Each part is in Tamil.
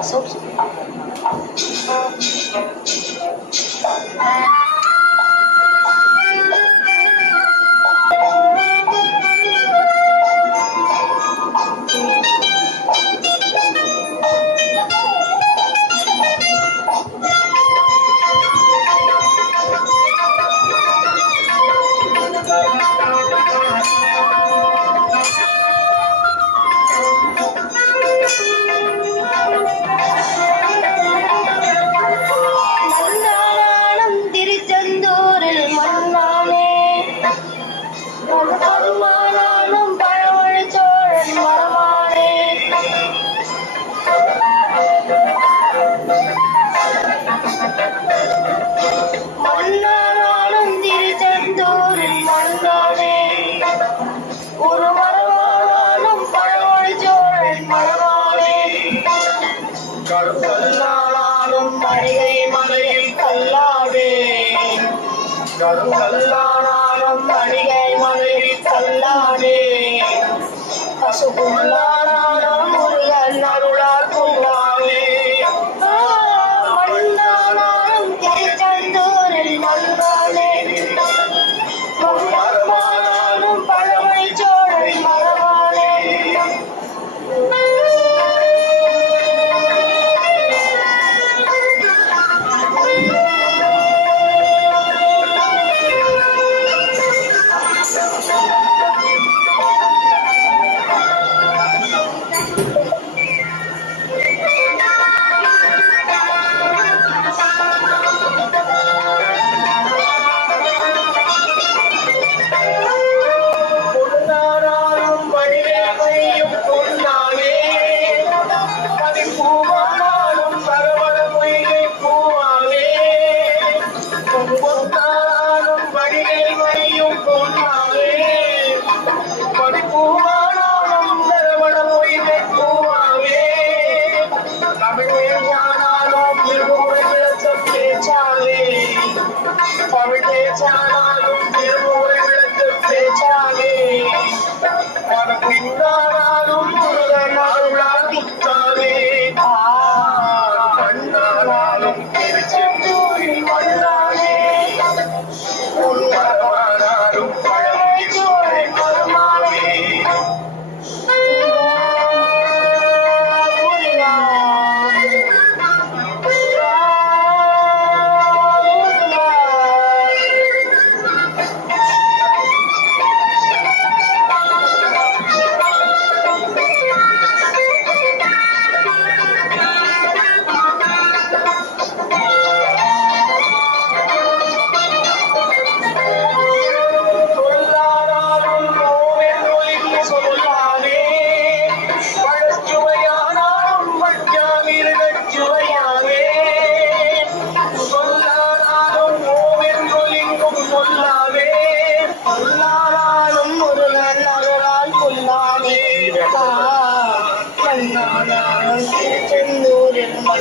Passou. கருணல்லானாலும் அணிகை மனைவி தல்லானே பசுகுள்ளானாலும் con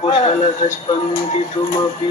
कुशलः स्पन्दितुमपि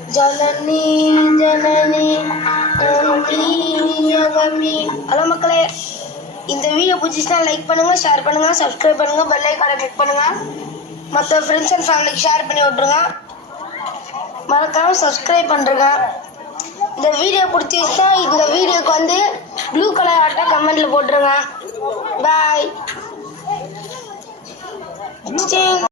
ஜனனி ஜனனி ஹலோ மக்களே இந்த வீடியோ பிடிச்சிச்சுன்னா லைக் பண்ணுங்க ஷேர் பண்ணுங்க சப்ஸ்கிரைப் பண்ணுங்க பெல் ஐக்கானை கிளிக் பண்ணுங்க. மற்ற ஃப்ரெண்ட்ஸ் அண்ட் ஃபேமிலிக்கு ஷேர் பண்ணி விட்ருங்க மறக்காம சப்ஸ்கிரைப் பண்ணுறங்க இந்த வீடியோ பிடிச்சிச்சுன்னா இந்த வீடியோக்கு வந்து ப்ளூ கலர் ஆட்டை கமெண்டில் போட்டுருங்க. பாய்